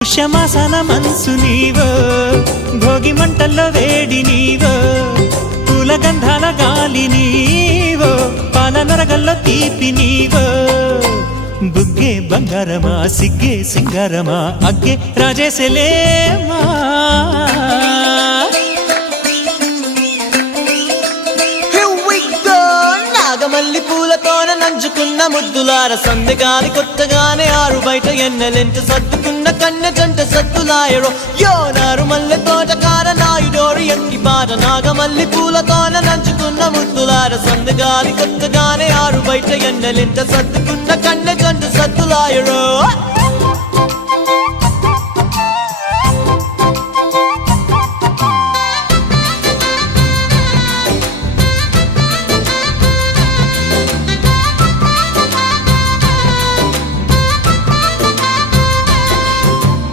పుష్యమాసన మనసు నీవో భోగి మంటల్లో వేడి నీవో పూల గంధాల గాలి నీవో పాల నరగల్లో తీపి నీవో బుగ్గే బంగారమా సిగ్గే సింగారమా అగ్గే రాజేశలేమా మల్లి పూలతోన నంచుకున్న ముద్దులార సందగాలి కొత్తగానే ఆరు బయట ఎన్నెలెంట సర్దుకున్న కన్నె జంట సత్తులాయరో యోనారు మల్లె తోటకార నాయుడోరు ఎంకి బాట నాగమల్లి పూలతోన నంచుకున్న ముద్దులార సందగాలి కొత్తగానే ఆరు బయట ఎన్నెలెంట సర్దుకున్న కన్నె జంట సత్తులాయరో